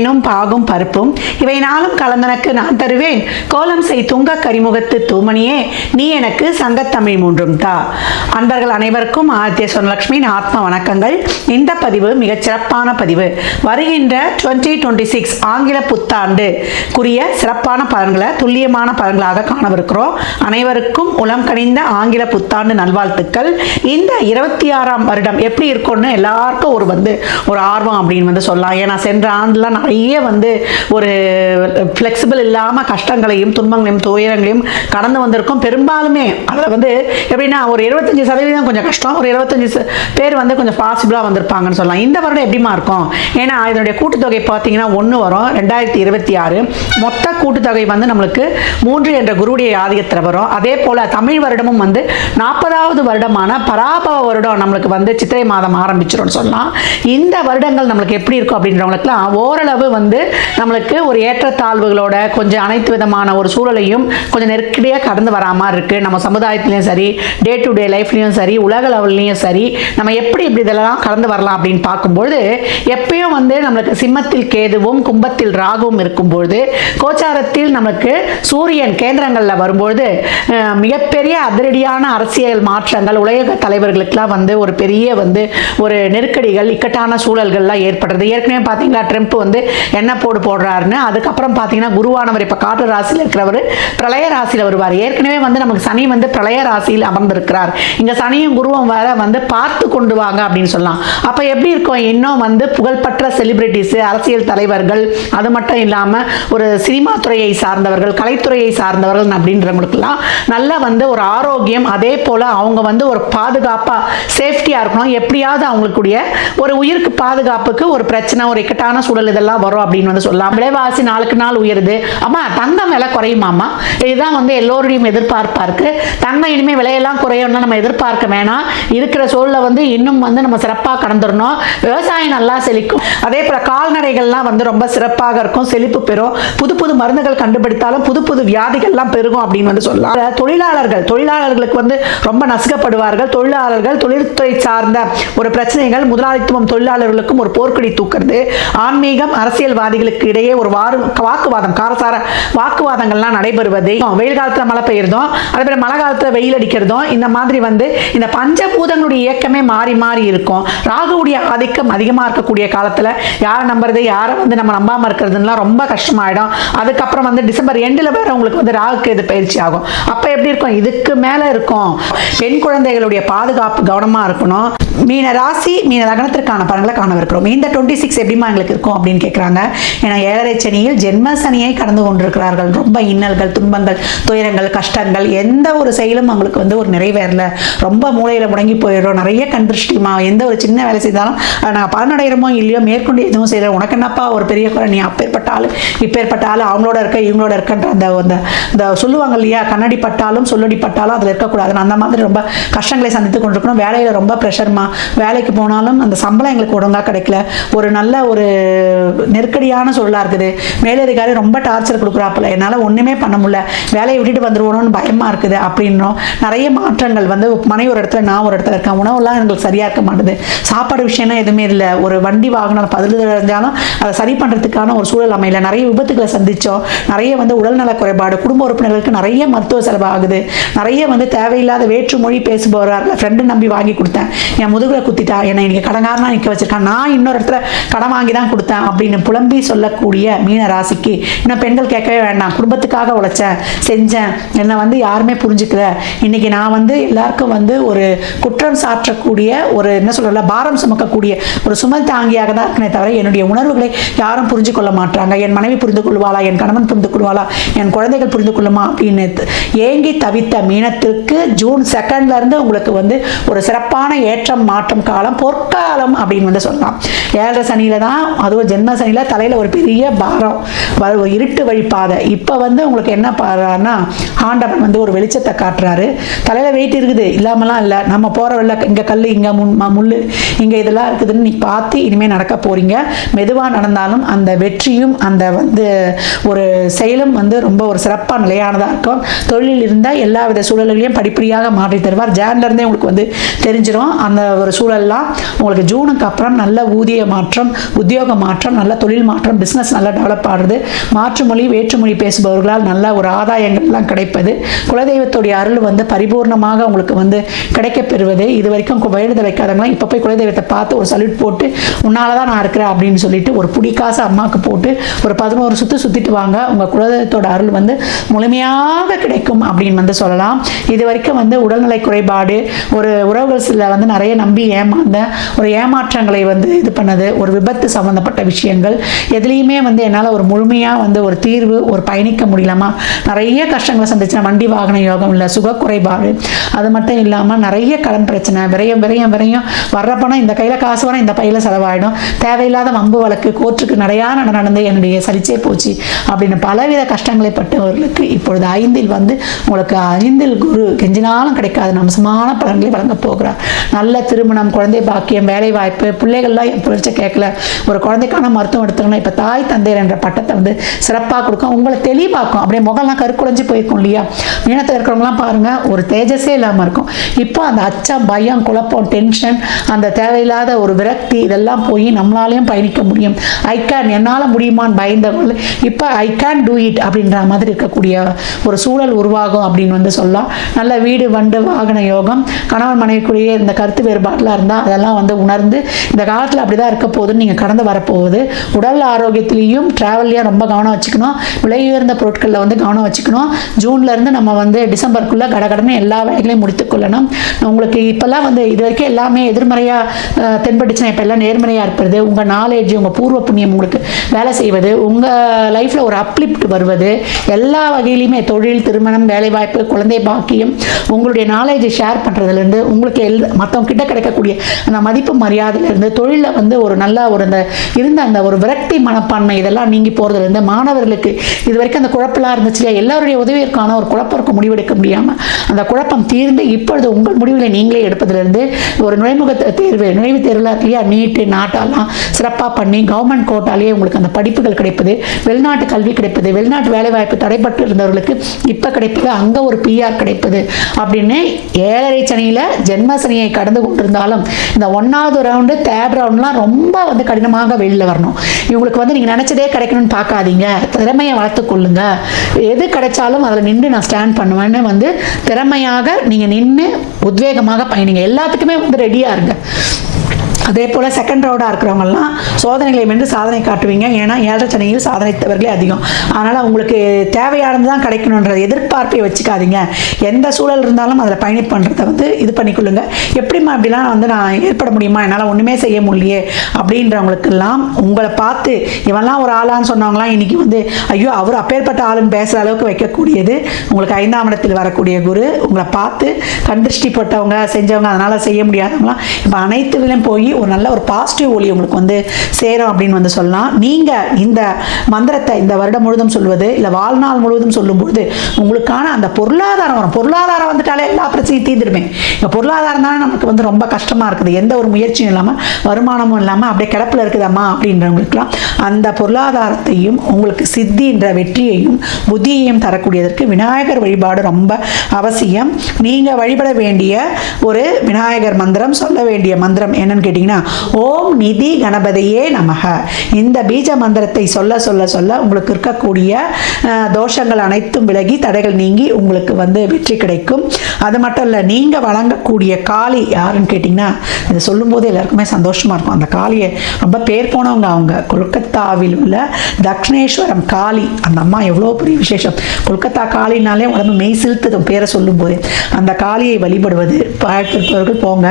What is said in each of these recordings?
தேனும் பாகும் பருப்பும் இவை நாளும் கலந்தனக்கு நான் தருவேன். கோலம் செய் துங்க கரிமுகத்து தூமணியே நீ எனக்கு சங்கத்தமிழ் மூன்றும் தா. அன்பர்கள் அனைவருக்கும் ஆதித்ய சொர்ணலட்சுமியின் ஆத்ம வணக்கங்கள். இந்த பதிவு மிகச் சிறப்பான பதிவு. வருகின்ற 2026 ஆங்கில புத்தாண்டுக்குரிய சிறப்பான பலன்களை துல்லியமான பலன்களாக காணவிருக்கிறோம். அனைவருக்கும் உளம் கனிந்த ஆங்கில புத்தாண்டு நல்வாழ்த்துக்கள். இந்த 26ஆம் வருடம் எப்படி இருக்கும்னு எல்லாருக்கும் ஒரு ஆர்வம் அப்படின்னு சொல்லலாம். ஏன்னா சென்ற ஆண்டுலாம் நிறைய ஒரு ஃப்ளெக்சிபிள் இல்லாமல் கஷ்டங்களையும் துன்பங்களையும் துயரங்களையும் கடந்து வந்திருக்கும். பெரும்பாலுமே அதில் எப்படின்னா ஒரு 75% கொஞ்சம் கஷ்டம், ஒரு 75 பேர் கொஞ்சம் பாசிபிளாக வந்திருப்பாங்கன்னு சொல்லலாம். இந்த வருடம் எப்படிமா இருக்கும்? ஏன்னா இதனுடைய கூட்டுத்தொகை பார்த்தீங்கன்னா 1 வரும். 2026 மொத்த கூட்டுத்தொகை நம்மளுக்கு 3 என்ற குருவுடைய ஆதிக்கத்தில் வரும். அதே போல் தமிழ் வருடமும் 40வது வருடமான பராபவ வருடம் நம்மளுக்கு சித்திரை மாதம் ஆரம்பிச்சிடும் சொல்லலாம். இந்த வருடங்கள் நம்மளுக்கு எப்படி இருக்கும் அப்படின்றவங்களுக்குலாம் ஓரளவு நம்மளுக்கு ஒரு ஏற்றத்தாழ்வுகளோட கொஞ்சம் அனைத்து விதமான ஒரு சூழலையும் கொஞ்சம் நெருக்கடியாக கடந்து வரா மாதிரி இருக்குது. நம்ம சமுதாயத்துலேயும் சரி, டே டு டே லைஃப்லேயும் சரி, உலக லெவல்லையும் சரி, நம்ம எப்படி இதெல்லாம் கடந்து வரலாம் அப்படின்னு பார்க்கும்பொழுது எப்பயும் நம்மளுக்கு சிம்மத்தில் கேதுவும் கும்பத்தில் ராகுவும் இருக்கும்பொழுது கோச்சாரத்தில் நமக்கு சூரியன் கேந்திரங்களில் வரும்பொழுது மிகப்பெரிய அதிரடியான அரசியல் மாற்றங்கள் உலக தலைவர்களுக்கெல்லாம் ஒரு பெரிய ஒரு நெருக்கடிகள் இக்கட்டான சூழல்கள்லாம் ஏற்படுறது. ஏற்கனவே பார்த்தீங்களா ட்ரம்ப் என்ன போடுறாருன்னு. அதுக்கப்புறம் பார்த்தீங்கன்னா குருவானவர் இப்போ காற்று ராசியில் இருக்கிறவர் பிரளய ராசியில் வருவார். ஏற்கனவே நமக்கு சனி பிரளய ராசியில் அமர்ந்திருக்கிறார். இங்கே சனியும் குருவும் வேற பார்த்து கொண்டு வாங்க அப்படின்னு சொல்லலாம். அப்போ எப்படி இருக்கும்? இன்னும் புகழ்பெற்ற செலிபிரிட்டிஸ், அரசியல் தலைவர்கள், அது மட்டும் இல்லாமல் ஒரு சினிமா துறையை சார்ந்தவர்கள், கலைத்துறையை சார்ந்தவர்கள் அப்படின்றவங்களுக்கெல்லாம் நல்ல ஒரு ஆரோக்கியம், அதே போல் அவங்க ஒரு பாதுகாப்பாக சேஃப்டியாக இருக்கணும். எப்படியாவது அவங்களுக்குடைய ஒரு உயிருக்கு பாதுகாப்புக்கு ஒரு பிரச்சனை, ஒரு இக்கட்டான சூழல் இதெல்லாம் வரும் அப்படின்னு சொல்லலாம். விலைவாசி நாளுக்கு நாள் உயருது. அம்மா தங்கம் விலை குறையுமாம்மா? இதுதான் எல்லோருடையும் எதிர்பார்ப்பா இருக்கு. தங்கம் இனிமேல் விலையெல்லாம் குறையணும்னா நம்ம எதிர்பார்க்க வேணாம். இருக்கிற சூழலை இன்னும் நம்ம சிறப்பாக கடந்துடணும். விவசாயம் நல்லா செழிக்கும். அதே போல கால்நடைகள்லாம் ரொம்ப சிறப்பாக இருக்கும், செழிப்பு பெறும். புது புது மருந்துகள் கண்டுபிடித்தாலும் புது புது வியாதிகள்லாம் பெருகும் அப்படின்னு சொல்லலாம். தொழிலாளர்களுக்கு ரொம்ப நசுக்கப்படுவார்கள். தொழில்துறை சார்ந்த ஒரு பிரச்சனைகள், முதலாளித்துவம் தொழிலாளர்களுக்கும் ஒரு போர்க்கொடி தூக்குறது, ஆன்மீகம் அரசியல்வாதிகளுக்கு இடையே ஒரு வாக்குவாதம், காரசார வாக்குவாதங்கள்லாம் நடைபெறுவது, வெயில் காலத்துல மழை பெய்யறதும், அதே போல மழை காலத்துல வெயில் அடிக்கிறதும், இந்த மாதிரி இந்த பஞ்சபூதங்களுடைய இயக்கமே மாறி மாறி இருக்கும். ராகுவுடைய ஆதிக்கம் அதிகமா இருக்கக்கூடிய காலத்துல யாரை நம்புறது, யாரை நம்ம நம்பாம இருக்கிறதுனா ரொம்ப கஷ்டமாயிடும். அதுக்கப்புறம் டிசம்பர் எண்டில் வேற உங்களுக்கு ராகுக்கு இது பயிற்சி ஆகும். அப்ப எப்படி இருக்கும்? இதுக்கு மேல இருக்கும். பெண் குழந்தைகளுடைய பாதுகாப்பு கவனமா இருக்கணும். மீன ராசி மீன லக்னத்திற்கான பலன்களை காணவிருக்கிறோம். இந்த 26 எப்படிமா எங்களுக்கு இருக்கும் அப்படின்னு கேட்குறாங்க. ஏன்னா 7.5 சனியில் ஜென்ம சனியை கடந்து கொண்டிருக்கிறார்கள். ரொம்ப இன்னல்கள், துன்பங்கள், துயரங்கள், கஷ்டங்கள், எந்த ஒரு செயலும் அவங்களுக்கு ஒரு நிறைவேறல, ரொம்ப மூளையில முடங்கி போயிடும். நிறைய கண்திருஷ்டிமா, எந்த ஒரு சின்ன வேலை செய்தாலும் நாங்கள் பலனடைகிறோமோ இல்லையோ மேற்கொண்டு எதுவும் செய்யறோம். உனக்கு என்னப்பா ஒரு பெரிய குறை, நீ அப்பேற்பட்டாலும் இப்பேற்பட்டாலும் அவங்களோட இருக்க இவங்களோட இருக்கன்ற அந்த சொல்லுவாங்க இல்லையா, கண்ணடி பட்டாலும் சொல்லடி பட்டாலும் அதில் இருக்கக்கூடாது. அந்த மாதிரி ரொம்ப கஷ்டங்களை சந்தித்து கொண்டிருக்கணும். வேலையில் ரொம்ப ப்ரெஷர்மா, வேலைக்கு போனாலும் அந்த சம்பளம் எங்களுக்கு ஒழுங்காக கிடைக்கல, ஒரு நல்ல ஒரு நெருக்கடியான சூழலாக இருக்குது, மேலதிகாரி ரொம்ப டார்ச்சர் கொடுக்குறாப்புல, என்னால் ஒன்றுமே பண்ண முடியல, வேலையை விட்டுட்டு வந்துடுவோன்னு பயமாக இருக்குது அப்படின்னும் நிறைய மாற்றங்கள் மனை ஒரு இடத்துல, நான் ஒரு இடத்துல இருக்கேன், உணவுலாம் எங்களுக்கு சரியாக இருக்க மாட்டேது, சாப்பாடு விஷயம்னா எதுவுமே இல்லை, ஒரு வண்டி வாகனம் 10 இருந்தாலும் அதை சரி பண்ணுறதுக்கான ஒரு சூழல் அமையல, நிறைய விபத்துக்களை சந்தித்தோம், நிறைய உடல்நல குறைபாடு, குடும்ப உறுப்பினர்களுக்கு நிறைய மருத்துவ செலவு ஆகுது, நிறைய தேவையில்லாத வேற்று மொழி பேசுபவர்கள் ஃப்ரெண்டு நம்பி வாங்கி கொடுத்தேன், என் முதுகில் குத்திட்டா, என்னை இன்னைக்கு கடங்காரனா நிற்க வச்சிருக்கான், நான் இன்னொரு இடத்துல கடன் வாங்கி தான் கொடுத்தேன் அப்படின்னு புலம்பி சொல்லக்கூடிய மீன ராசிக்கு இன்னும் பெண்கள் கேட்கவே வேண்டாம். குடும்பத்துக்காக உழைச்சேன், செஞ்சேன், என்னை யாருமே புரிஞ்சுக்கல, இன்னைக்கு நான் எல்லாருக்கும் ஒரு குற்றம் சாற்றக்கூடிய ஒரு என்ன சொல்றல பாரம் சுமக்கக்கூடிய ஒரு சுமல் தாங்கியாக தான் இருக்கனே தவிர என்னுடைய உணர்வுகளை யாரும் புரிஞ்சு கொள்ள மாட்டாங்க. என் மனைவி புரிந்து கொள்வாளா, என் கணவன் புரிந்து கொள்வாளா, என் குழந்தைகள் புரிந்து கொள்ளுமா அப்படின்னு ஏங்கி தவித்த மீனத்திற்கு ஜூன் 2 இருந்து உங்களுக்கு ஒரு சிறப்பான ஏற்றம் மாற்றம் காலம், பொற்காலம் அப்படின்னு சொல்லலாம். 7.5 சனியில தான், அதுவும் ஜென்ம சனியில தலையில ஒரு பெரிய பாரம், ஒரு இருட்டு வழிப்பாதை. இப்ப உங்களுக்கு என்ன பாருன்னா ஆண்டவன் ஒரு வெளிச்சத்தை காட்டுறாரு. தலையில வெயிட் இருக்குது, இல்லாமலாம் இல்லை, நம்ம போற வெள்ள இங்க கல், இங்க முள்ளு, இங்க இதெல்லாம் இருக்குதுன்னு நீ பார்த்து இனிமே நடக்க போறீங்க. மெதுவா நடந்தாலும் அந்த வெற்றியும் அந்த ஒரு செயலும் ரொம்ப ஒரு சிறப்பா நிலையானதா இருக்கும். தொழிலில் இருந்த எல்லா வித சூழல்களையும் படிப்படியாக மாற்றி தருவார். ஜான்ல இருந்தே உங்களுக்கு தெரிஞ்சிடும். அந்த ஒரு சூழல்லாம் உங்களுக்கு ஜூனுக்கு அப்புறம் நல்ல ஊதிய மாற்றம், உத்தியோக மாற்றம், நல்ல தொழில் மாற்றம், பிஸ்னஸ் நல்லா டெவலப் ஆகுறது, மாற்றுமொழி வேற்றுமொழி பேசுபவர்களால் நல்ல ஒரு ஆதாயங்கள்லாம் கிடைப்பது, குலதெய்வத்துடைய அருள் வந்து பரிபூர்ணமாக உங்களுக்கு வந்து கிடைக்கப் பெறுவது. இது வரைக்கும் வேண்டுதல் வைக்காதவங்களாம் இப்போ போய் குலதெய்வத்தை பார்த்து ஒரு சல்யூட் போட்டு உன்னால தான் நான் இருக்கிறேன் அப்படின்னு சொல்லிட்டு ஒரு புடிக்காசு அம்மாவுக்கு போட்டு ஒரு 11 சுற்றிட்டு வாங்க. உங்கள் குலதெய்வத்தோட அருள் வந்து முழுமையாக கிடைக்கும் அப்படின்னு வந்து சொல்லலாம். இது வரைக்கும் வந்து உடல்நிலை குறைபாடு, ஒரு உறவுகள் சில வந்து நிறைய நம்பி ஏமாந்த ஒரு ஏமாற்றங்களை வந்து இது பண்ணது, ஒரு விபத்து சம்மந்தப்பட்ட விஷயங்கள் எதுலேயுமே வந்து என்னால் ஒரு முழுமையாக வந்து ஒரு தீர்வு ஒரு பயணிக்க முடியலாமா, நிறைய கஷ்டங்களை சந்திச்சேன். வண்டி வாகன யோகம் இல்லை, சுக குறைபாடு, அது மட்டும் இல்லாமல் நிறைய கடன் பிரச்சனை, விரயம் விரயம் விரயம், வர்ற பணம் இந்த கையில் காசு வர இந்த பையில் செலவாயிடும், தேவையில்லாத வம்பு வழக்கு, கோர்ட்டுக்கு நிறையான நடந்து என்னுடைய சலிச்சே போச்சு அப்படின்னு பலவித கஷ்டங்களை பட்டவர்களுக்கு இப்பொழுது 5இல் வந்து உங்களுக்கு 5இல் குரு கெஞ்சினாலும் கிடைக்காது அம்சமான பலன்களை வழங்க போகிறார். நல்ல திருமணம், குழந்தை பாக்கியம், வேலை வாய்ப்பு, பிள்ளைகள்லாம் என் பேச்சை கேட்கல, ஒரு குழந்தைக்கான மருத்துவம் எடுத்துக்கணும், இப்போ தாய் தந்தையர் என்ற பட்டத்தை வந்து சிறப்பாக கொடுக்கும், உங்களை தெளிவாக்கும். அப்படியே முகம்லாம் கருக்குடைஞ்சு போயிருக்கும் இல்லையா, மீனத்தில் இருக்கிறவங்களாம் பாருங்க ஒரு தேஜஸே இல்லாமல் இருக்கும். இப்போ அந்த அச்சம், பயம், குழப்பம், டென்ஷன், அந்த தேவையில்லாத ஒரு விரக்தி இதெல்லாம் போய் நம்மளாலையும் பயணிக்க முடியும். ஐ கேன், என்னால் முடியுமான்னு பயந்தவர்கள் இப்போ ஐ கேன் டூ இட் அப்படின்ற மாதிரி இருக்கக்கூடிய ஒரு சூழல் உருவாகும் அப்படின்னு வந்து சொல்லலாம். நல்ல வீடு வண்டு வாகன யோகம், கணவன் மனைவிக்குரிய இந்த கருத்து வேறுபாடுலாம் இருந்தால் அதெல்லாம் வந்து உணர்ந்து இந்த காலத்தில் அப்படி தான் இருக்க போகுதுன்னு நீங்கள் கடந்து வரப்போகுது. உடல் ஆரோக்கியத்திலையும் ட்ராவல்லையும் ரொம்ப கவனம் வச்சுக்கணும். விலை உயர்ந்த பொருட்களில் வந்து கவனம் வச்சுக்கணும். ஜூன்லேருந்து நம்ம வந்து டிசம்பருக்குள்ளே கடகடன்னு எல்லா வேலைகளையும் முடித்துக்கொள்ளணும். உங்களுக்கு இப்போல்லாம் வந்து இது வரைக்கும் எல்லாமே எதிர்மறையாக தென்பட்டுச்சுன்னா இப்போ எல்லாம் நேர்மறையாக இருப்பது, உங்கள் நாலேஜ், உங்கள் பூர்வ புண்ணியம் உங்களுக்கு வேலை செய்வது, உங்கள் லைஃப்பில் ஒரு அப்லிப்ட் வருவது, எல்லா வகையிலையுமே தொழில், திருமணம், வேலைவாய்ப்பு, குழந்தை பாக்கியம், உங்களுடைய நாலேஜை ஷேர் பண்ணுறதுலேருந்து உங்களுக்கு மற்றவங்க கிட்ட கிடைக்கக்கூடிய அந்த மதிப்பு மரியாதையிலேருந்து தொழிலில் வந்து ஒரு நல்ல ஒரு இருந்த அந்த ஒரு விரக்தி மனப்பான்மை இதெல்லாம் நீங்கி போகிறதுலேருந்து மாணவர்களுக்கு இது வரைக்கும் அந்த குழப்பெல்லாம் இருந்துச்சு இல்லையா, எல்லாருடைய உதவியிற்கான ஒரு குழப்பம் முடிவெடுக்க முடியாமல் அந்த குழப்பம் தீர்ந்து இப்பொழுது உங்கள் முடிவுகளை நீங்களே எடுப்பதிலிருந்து ஒரு நுழைவுத் தேர்வில் இல்லையா, நீட்டு நாட்டாலாம் சிறப்பாக பண்ணி கவர்மெண்ட் கோட்டாலேயே உங்களுக்கு அந்த படிப்புகள் கிடைப்பது, வெளிநாட்டு கல்வி கிடைப்பது, வெளிநாட்டு வேலைவாய்ப்பு தடைப்பட்டு இருந்தவர்களுக்கு இப்போ கிடைப்பது, அங்கே ஒரு பிஆர் கிடைப்பது அப்படின்னு 7.5 சனியில் ஜென்ம சனியை கடந்து கொண்டிருந்தாலும் இந்த 1வது ரவுண்டு 3rd ரவுண்ட்லாம் ரொம்ப வந்து கடினமாக வெளியில் வரணும். இவங்களுக்கு வந்து நீங்கள் நினச்சதே கிடைக்கணும்னு பார்க்காதீங்க, திறமையை வளர்த்துக்கொள்ளுங்க. எது கிடைச்சாலும் அதில் நின்று நான் ஸ்டாண்ட் பண்ணுவேன்னு வந்து திறமையாக நீங்கள் நின்று உத்வேகமாக பயணிங்க. எல்லாத்துக்குமே வந்து ரெடியாக இருங்க. அதே போல் செகண்ட் ரவுண்டாக இருக்கிறவங்கலாம் சோதனைகளை வென்று சாதனை காட்டுவீங்க. ஏன்னா 7.5 சனியில் சாதனைத்தவர்களே அதிகம். அதனால் உங்களுக்கு தேவையானது தான் கிடைக்கணுன்ற எதிர்பார்ப்பை வச்சுக்காதீங்க. எந்த சூழல் இருந்தாலும் அதில் பயணம் பண்ணுறதை வந்து இது பண்ணிக்கொள்ளுங்க. எப்படிமா அப்படிலாம் வந்து நான் ஏற்பட முடியுமா, என்னால் ஒன்றுமே செய்ய முடியலையே அப்படின்றவங்களுக்கெல்லாம் உங்களை பார்த்து இவெல்லாம் ஒரு ஆளான்னு சொன்னவங்களாம் இன்றைக்கி வந்து ஐயோ அவர் அப்பேற்பட்ட ஆளுன்னு பேசுகிற அளவுக்கு வைக்கக்கூடியது உங்களுக்கு 5ஆம் இடத்தில் வரக்கூடிய குரு. உங்களை பார்த்து கண்திருஷ்டி போட்டவங்க செஞ்சவங்க அதனால் செய்ய முடியாதவங்களாம் இப்போ அனைத்துலையும் போய் ஒரு நல்ல ஒரு பாசிட்டிவ் ஒளி உங்களுக்கு வந்து சேரும் அப்படின்னு வந்து சொல்லலாம். நீங்கள் இந்த மந்திரத்தை இந்த வருடம் முழுவதும் சொல்வது இல்லை வாழ்நாள் முழுவதும் சொல்லும்போது உங்களுக்கான அந்த பொருளாதாரம் வரும். பொருளாதாரம் வந்துட்டாலே எல்லா பிரச்சனையும் தீர்ந்துடுமே. இப்போ பொருளாதாரம் தானே நமக்கு வந்து ரொம்ப கஷ்டமாக இருக்குது, எந்த ஒரு முயற்சியும் இல்லாமல் வருமானமும் இல்லாமல் அப்படியே கிடப்பில் இருக்குதம்மா அப்படின்றவங்களுக்குலாம் அந்த பொருளாதாரத்தையும் உங்களுக்கு சித்தின்ற வெற்றியையும் புத்தியையும் தரக்கூடியதற்கு விநாயகர் வழிபாடு ரொம்ப அவசியம். நீங்கள் வழிபட வேண்டிய ஒரு விநாயகர் மந்திரம், சொல்ல வேண்டிய மந்திரம் என்னன்னு கேட்டீங்கன்னா ஓம் நிதி கணபதியே நமக. இந்த பீஜ மந்திரத்தை சொல்ல சொல்ல சொல்ல உங்களுக்கு இருக்கக்கூடிய தோஷங்கள் அனைத்தும் விலகி தடைகள் நீங்கி உங்களுக்கு வந்து வெற்றி கிடைக்கும். அது மட்டும் இல்லை, நீங்கள் வழங்கக்கூடிய காளி யாருன்னு கேட்டிங்கன்னா இதை சொல்லும்போது எல்லாருக்குமே சந்தோஷமாக இருக்கும். அந்த காளியை ரொம்ப பேர் போனவங்க அவங்க. கொல்கத்தாவில் உள்ள தக்ஷணேஸ்வரம் காளி, அந்த அம்மா எவ்வளோ பெரிய விசேஷம். கொல்கத்தா காளினாலே உடம்பு மெய் சிலுத்துடும் பேரை சொல்லும்போது. அந்த காளியை வழிபடுவது பார்ப்பவர்கள் போங்க,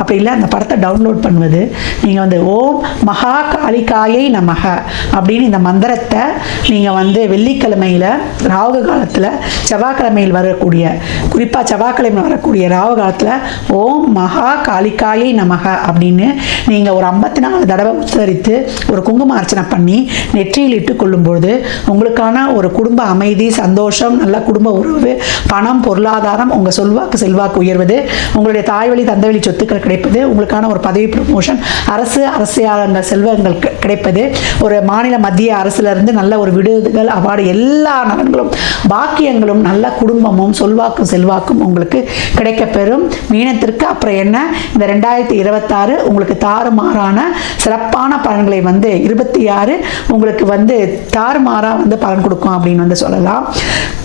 அப்படி இல்லை அந்த படத்தை டவுன்லோட் பண்ணுவது. நீங்கள் வந்து ஓம் மகா காளிகாயை நமக அப்படின்னு இந்த மந்திரத்தை நீங்கள் வந்து வெள்ளிக்கிழமையில் ராகு காலத்தில் செவ்வாய்க்கிழமையில் வரக்கூடிய, குறிப்பாக செவ்வாய்க்கிழமை வரக்கூடிய ராகு காலத்தில் ஓம் மகா காளிகாயை நமக அப்படின்னு நீங்கள் ஒரு 54 தடவை உச்சரித்து ஒரு குங்கும அர்ச்சனை பண்ணி நெற்றியில் இட்டு கொள்ளும்பொழுது உங்களுக்கான ஒரு குடும்ப அமைதி, சந்தோஷம், நல்ல குடும்ப உறவு, பணம், பொருளாதாரம், உங்கள் செல்வாக்கு உயர்வது, உங்களுடைய தாய் வழி தந்தை வழி சொத்துக்கள் கிடைப்பது, உங்களுக்கான ஒரு பதவி ப்ரமோஷன், அரசியல் செல்வங்கள் கிடைப்பது, ஒரு மாநில மத்திய அரசிலிருந்து நல்ல ஒரு விடுதல், அவார்டு, எல்லா நலன்களும் பாக்கியங்களும், நல்ல குடும்பமும் சொல்வாக்கும் செல்வாக்கும் உங்களுக்கு கிடைக்கப்பெறும். மீனத்திற்கு அப்புறம் என்ன, இந்த 2026 உங்களுக்கு தாறுமாறான சிறப்பான பலன்களை 26 உங்களுக்கு தாறுமாறா பலன் கொடுக்கும் அப்படின்னு சொல்லலாம்.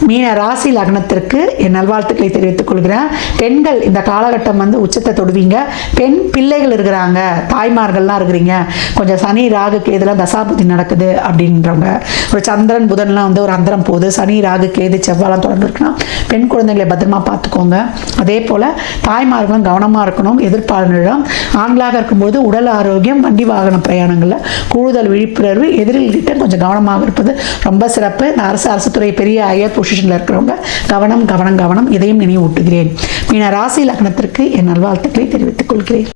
மீன ராசி லக்னத்திற்கு என் நல்வாழ்த்துக்களை தெரிவித்துக் கொள்கிறேன். பெண்கள் இந்த காலகட்டம் உச்சத்தை தொடுவீங்க. பெண் பிள்ளைகள் இருக்கிறாங்க, தாய்மார்கள்லாம் இருக்கிறீங்க, கொஞ்சம் சனி ராகு கேதுலாம் தசாபுத்தி நடக்குது அப்படின்றவங்க, ஒரு சந்திரன் புதன்லாம் ஒரு அந்தரம் போகுது, சனி ராகு கேது செவ்வாலாம் தொடர்ந்து இருக்குன்னா பெண் குழந்தைகளை பத்திரமா பார்த்துக்கோங்க. அதே போல் தாய்மார்களும் கவனமாக இருக்கணும். எதிர்ப்பாளர்களிடம் ஆண்களாக இருக்கும்போது உடல் ஆரோக்கியம், வண்டி வாகன பிரயாணங்களில் கூடுதல் விழிப்புணர்வு, எதிரில்கிட்ட கொஞ்சம் கவனமாக இருப்பது ரொம்ப சிறப்பு. இந்த அரசு துறை பெரிய ஹையர் பொசிஷனில் இருக்கிறவங்க கவனம் கவனம் கவனம், இதையும் நினைவூட்டுகிறேன். மீன ராசி லக்னத்திற்கு என் நல்வாழ்த்துக்களை தெரிவித்துக் கொள்கிறேன்.